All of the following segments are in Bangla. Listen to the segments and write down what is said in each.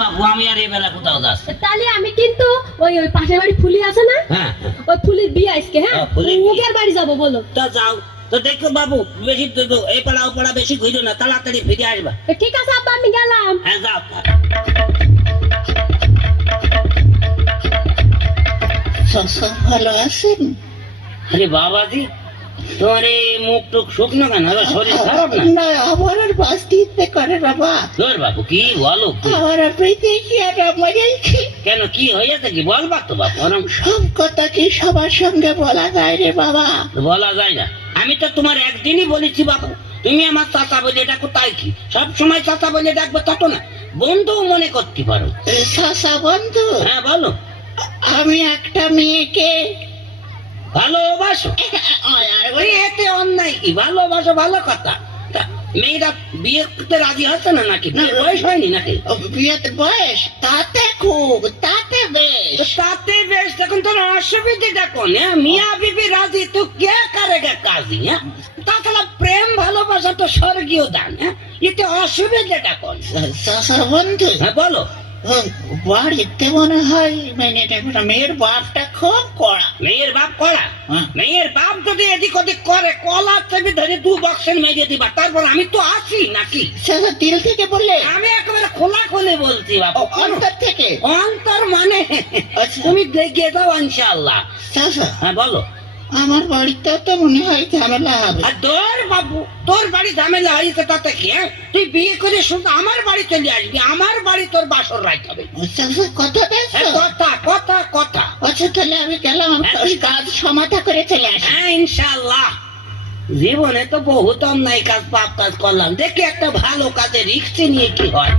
বাবু আমি আর এবেলা কোথাও যাচ্ছি। তাহলে আমি কিন্তু ওই ওই পাশের বাড়ি ফুলি আছে না, হ্যাঁ ওই ফুলির বিয়ে আজকে, হ্যাঁ ফুলির বিয়ে। মুখের বাড়ি যাবো বলো। তা যাও। তো দেখো বাবু বেশি এই পাড়া ও পাড়া বেশি ঘুরো না, তাড়াতাড়ি ফিরে আসবা। ঠিক আছে আব্বা আমি গেলাম। হ্যাঁ যাও। ভালো আছেন? আরে বাবাজি তোমার এই মুখ টুক শুকনো কেন? শরীর খারাপ না? না আমার আর বাঁচতে ইচ্ছে করে বাবা। তোর বাবু কি বলো? আমার আর পেয়েছি আর মরেছি। কেন কি হয়েছে কি বলবা তো বাবু? সব কথা কি সবার সঙ্গে বলা যায় রে বাবা? বলা যায় না। আমি তো তোমার একদিনই বলেছি বাবু তুমি আমার চাচা বলে ডাকো, তাই কি সব সময় চাচা বলে ডাকবে তত না, বন্ধু মনে করতে পারো। চাচা বন্ধু? হ্যাঁ বলো। আমি একটা মেয়েকে ভালোবাসো? এতে অন্যায় কি? ভালোবাসো ভালো কথা। তা মেয়েরা বিয়ে করতে রাজি হচ্ছে না নাকি? বয়স হয়নি নাকি? বিয়েতে বয়স তাতে খুব তাতে বেশ। তাতে বেশ। তখন তোর অসুবিধাটা কোন? মিয়া বিবি রাজি তো কে কারেগা কাজী? হ্যাঁ তাছাড়া প্রেম ভালোবাসা তো স্বর্গীয় দান। হ্যাঁ এতে অসুবিধাটা কোন? চাচা বন্ধু? হ্যাঁ বলো। বাড়িতে মনে হয় মানে মেয়ের বাপটা খুব কড়া। মেয়ের বাপ কড়া? মেয়ের বাপ যদি এদিক ওদিক করে কলা চেপে ধরে দু বক্সের মেরে দিবা, তারপর আমি তো আছি নাকি? চাচা দিল থেকে বললে? আমি একেবারে খোলা খুলে বলছি বাবু। অন্তর থেকে? অন্তর মানে তুমি দেখে দাও ইনশাআল্লাহ। চাচা হ্যাঁ বলো। আমার বাড়িতে তো মনে হয় ঝামেলা হবে। আর তোর বাবু তোর বাড়ি ঝামেলা হয়েছে তাতে কি? তুই বিয়ে করে শুধু আমার বাড়ি চলে আসবি, আমার বাড়ি তোর বাসর রাইতে হবে। কথা কথা কথা কথা। আচ্ছা তাহলে আমি গেলাম, ওই কাজ সমাধা করে চলে আসি। হ্যাঁ ইনশাআল্লাহ। জীবনে তো বহুত অন্যায় কাজ পাপ কাজ করলাম, দেখি একটা ভালো কাজে রিস্ক নিয়ে কি হয়।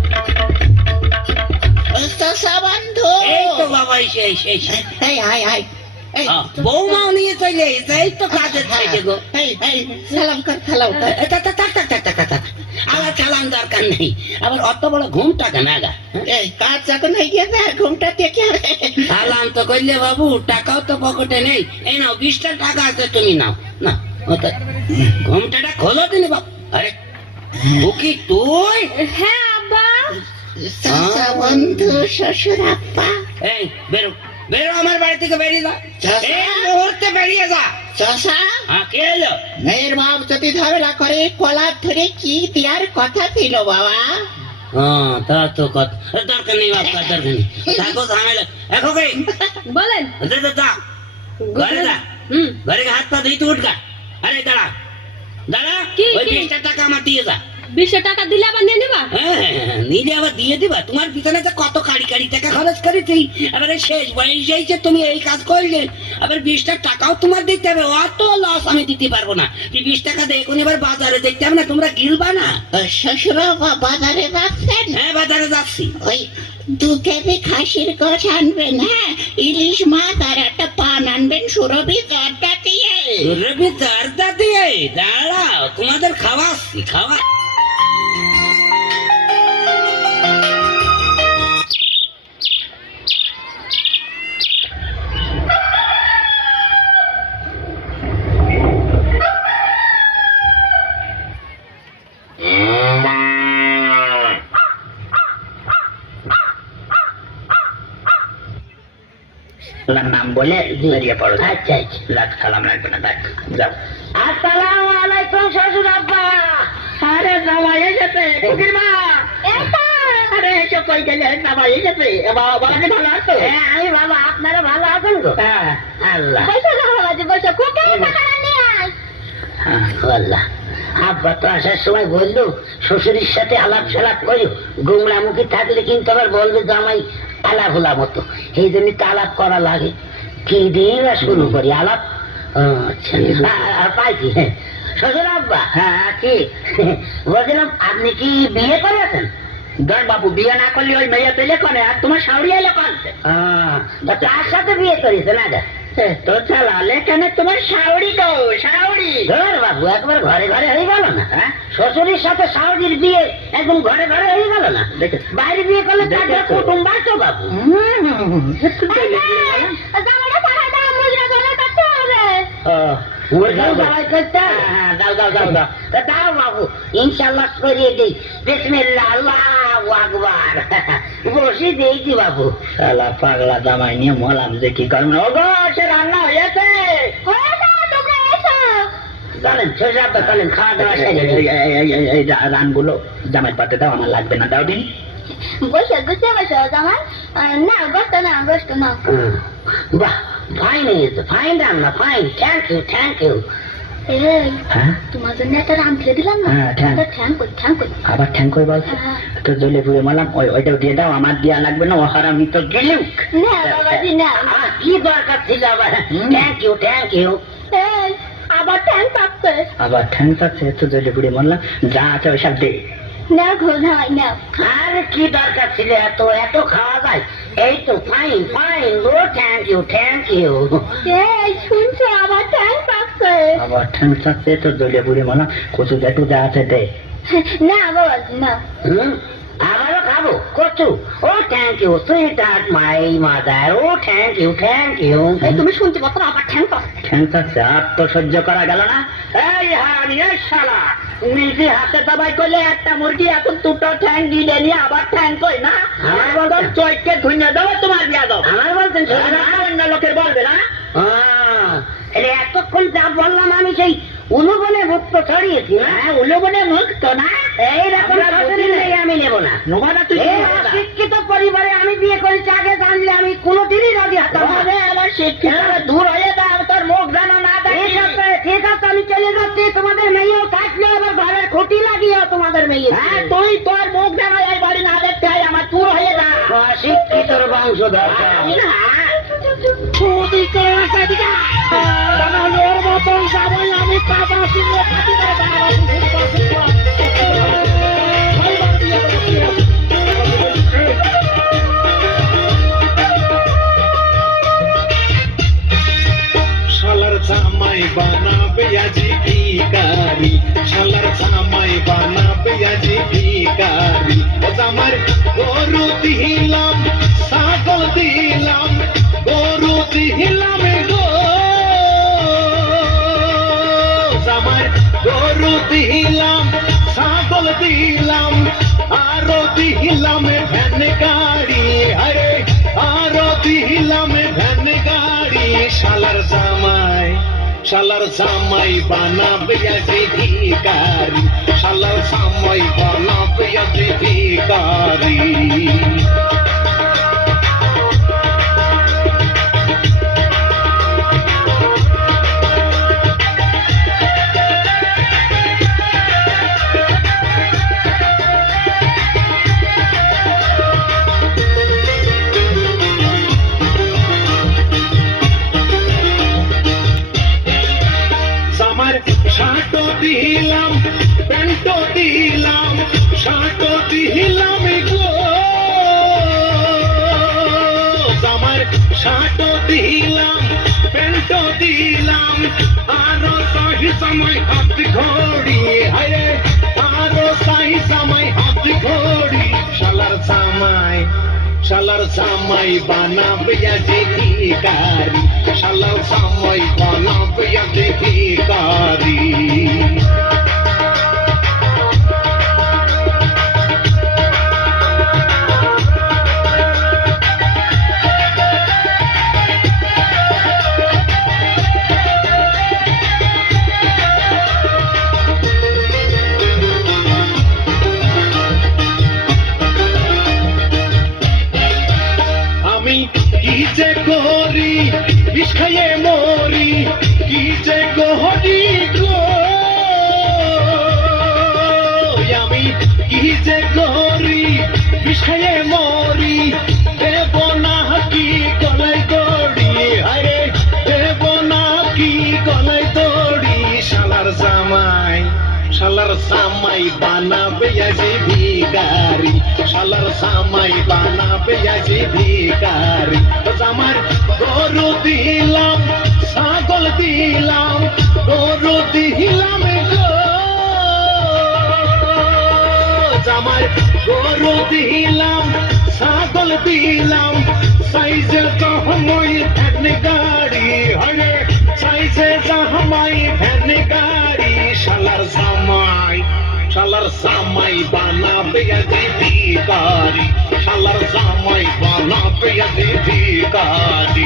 চাচা বন্ধু? এই তো বাবা সেই সেই এই আয় আয়। বৌমাও নিয়ে চলে এসে এই তো কাজের থেকে গো। সালাম কর সালাম কর। আবার চালান দরকার নেই, আবার অত বড় ঘুমটা কেন আগা? এই কাজ যখন হয়ে গেছে আর ঘুমটা দেখে সালাম তো করলে বাবু, টাকাও তো পকেটে নেই। এই নাও 20টা টাকা আছে, তুমি নাও না। ঘুমটাটা খোলো তিনি বাবু। আরে ও কি তুই? হ্যাঁ আব্বা। চাচা বন্ধু শ্বশুর আব্বা। এই বেরো বেরো আমার বাড়ি থেকে, বেরিয়ে যা চাচা? এই মুহূর্তে বেরিয়ে যা। চাচা হ্যাঁ কে এলো? মেয়ের বাপ যদি ঝামেলা করে কলার ধরে কি দেওয়ার কথা ছিল বাবা? হ্যাঁ তা তো কথা দরকার নেই বাপ, দরকার নেই। থাকো ঝামেলা এখন কি বলেন। যা ঘরে যা। ঘরে হাত পা ধুই তো উঠকা। আরে দাঁড়া দাঁড়া, ওই 20টা টাকা আমার দিয়ে যা। 20 টাকা দিলে আবার নিয়ে নেবা? হ্যাঁ নিজে আবার দিয়ে দিবা? তোমার পিছনে তো কত কাড়ি কাড়ি টাকা খরচ করেছি, এবারে শেষ বয়স যাইছে তুমি এই কাজ করলে, আবার 20টা টাকাও তোমার দিতে হবে। অত লস আমি দিতে পারবো না। তুই 20 টাকা দিয়ে এখন এবার বাজারে দেখতে হবে না, তোমরা গিলবা না। শ্বশুর আব্বা বাজারে যাচ্ছেন? হ্যাঁ বাজারে যাচ্ছি। ওই 2 কেজি খাসির গোশ আনবেন, হ্যাঁ ইলিশ মাছ আর একটা পান আনবেন সুরভি জর্দা দিয়ে। রবি জর্দা দিয়ে? দাঁড়াও তোমাদের খাওয়াচ্ছি, খাওয়া। নাম বলে বেরিয়ে পড়ো। আচ্ছা আচ্ছা লাখ সালাম লাগবে না, দেখ যাও। আসসালামু আলাইকুম শ্বশুর আব্বা। আরে জামাই এসেছে, কুকির মা। আরে এসে কই গেলে? জামাই এসেছে। বাবা ভালো আছো? হ্যাঁ আমি বাবা, আপনারা ভালো আছেন তো? হ্যাঁ আল্লাহ। আল্লাহ আব্বা তো আসার সময় বললো শ্বশুরের সাথে আলাপ সালাপ করি, গুমরামুখী থাকলে কিন্তু আবার বলবে জামাই আলাভোলা মতো, এই জন্য তো আলাপ করা লাগে। কি দিয়ে শুরু করি আলাপ? আচ্ছা পাইছি। শ্বশুর আব্বা। হ্যাঁ কি বলছিলাম আপনি কি বিয়ে করেছেন? দেখ বাবু, বিয়ে না করলে ওই মেয়ে পেলে কনে, আর তোমার শাউরি এলো কানছে। তার সাথে বিয়ে করেছেন? আগে তো চালালে কেন তোমার শাউরি গো? শাউরি ধর বাবু একবার ঘরে ঘরে হয়ে গেল না? হ্যাঁ শ্বশুরের সাথে শাশুড়ির বিয়ে একদম ঘরে ঘরে হয়ে গেল না? বাইরে বিয়ে করলে তার কুটুম্ব তো বাবু। দাও বাবু ইনশাল্লাহ করিয়ে দিই। বিসমিল্লাহ আল্লাহু আকবার। বসে ওষুধ দিয়েছি বাবু। শালা পাগলা জামাই নিয়ে মলাম যে কি করবো। ও গো, সে রান্না হয়েছে। চলেন শ্বশুর আব্বা চলেন, খাওয়া দাওয়া সেরে নিই। এই রানগুলো জামাই পাতে দাও, আমার লাগবে না, দাও দিন। বসে গুছে বসে জামাই না গোস্ত না গোস্ত না বাহ, ফাইন হয়েছে, ফাইন রান্না, fine, thank you, thank you. হ্যাঁ, তোমার জন্য একটা রাম খেয়ে দিলাম না। হ্যাঁ, ঠ্যাং। ঠ্যাং কই আবার ঠ্যাং করে বলছে। হ্যাঁ। তো জ্বলে পুড়ে মারলাম, ওইটাও দিয়ে দাও, আমার দেওয়া লাগবে না, ও হারামি তো গেলুক। না বাবাজি না। আমার কি দরকার ছিল আবার? Thank you, thank you. এই, আবার ঠ্যাং পাচ্ছে আবার ঠ্যাং পাচ্ছে, তো জ্বলে পুড়ে মারলাম, যা আছে ওই সব দে। না ঘো নাই না। আর কি দরকার ছিল এত এত খাওয়া যায়? এই তো ফাইন ফাইন গো, থ্যাংক ইউ, থ্যাংক ইউ। এই শুনছো আবার ঠ্যাং পাচ্ছে। আবার ঠ্যাং পাচ্ছে, তো জ্বলে পুড়ে মারলাম, কচু একটু যা আছে দে। না বাবাজি না। আবারও খাবো কচু? Oh thank you sweetheart my mother, oh thank you, thank you. এই তুমি শুনতে পাচ্ছ না, আবার ঠ্যাং পাচ্ছে। ঠ্যাং পাচ্ছে, আর তো সহ্য করা গেল না। এই হারি, এই শালা, নিজে হাতে দাবাই করলে একটা মুরগি, এখন দুটো ঠ্যাং দিলে নিয়ে আবার ঠ্যাং কই না। আমার বলতেন চৈকে ধুইনা দেবো তোমার বিয়া দাও। আমার বলতেন শ্বশুর আব্বা? অন্য লোকের বলবে না। এতক্ষণ যা বললাম আমি সেই উলুবনে মুক্ত ছড়িয়েছি না? হ্যাঁ, উলুবনে মুক্ত না। এইরকম শাশুড়ি নেই, আমি নেবো না। নেবো না তুই? এই অশিক্ষিত পরিবারে আমি বিয়ে করেছি, আগে জানলে আমি কোনোদিনই রাজি হতাম না। তবে আমার শিক্ষিত দূর হয়ে দাও, তোর মুখ জানা না দেখি। ঠিক আছে, ঠিক আছে, আমি চলে যাচ্ছি। তোমাদের মেয়েও থাকলে আবার ঘরের খুঁটি লাগিয়েও তোমাদের মেয়ে। হ্যাঁ, তুই তোর মুখ জানা এই বাড়ি না দেখতে হয়, আমার দূর হয়ে যা। অশিক্ষিতর বংশধর। আমি না খুবই করে আসা দিকা ওর মতন যাবই আমি কাবা সিংহে থাকি না। শালার জামাই বানাবে আজি ভিখারি, শালার জামাই বানাবে আজি ভিখারি। ও জামার গরু দিলাম, ছাগল দিলাম, গরু দিলাম গো জামার, গরু দিলাম, ছাগল দিলাম, আরো দিলাম ভ্যান গাড়ি। আরে আরো দিলাম ভ্যান গাড়ি। শালার জামাই, শালার জামাই বানাবে আজি ভিখারি, শালার জামাই বানাবে আজি ভিখারি। জামার শার্ট দিলাম, প্যান্ট দিলাম, শার্ট দিলাম গো জামার শার্ট দিলাম, প্যান্ট দিলাম, আরো সাহি জামাই হাত ঘড়ি। হায়, আরো সাহি জামাই হাত ঘড়ি। শালার জামাই, শালার জামাই বানাবে আজি ভিখারি, শালার জামাই বানাবে আজি ভিখারি। আমি কি যে করি, বিষ খাইয়ে মরি, কি যে করি গো আমি, কি যে করি, বিষ খাইয়ে মরি, দেব না কি গলায় দড়ি। আরে দেব না কি গলায় দড়ি। শালার জামাই, শালার জামাই বানাবে আজি ভিখারি, শালার জামাই বানাবে আজি ভিখারি। জামার গরু দিলাম, ছাগল দিলাম, গরু দিলাম গো জামার, গরু দিলাম, ছাগল দিলাম, সাইজে জামাই ভ্যান গাড়ি। হরে সাইজে জামাই ভ্যান গাড়ি। শালার জামাই, শালার জামাই বানাবে আজি ভিখারি, শালার জামাই না প্রিয় দিদি কারি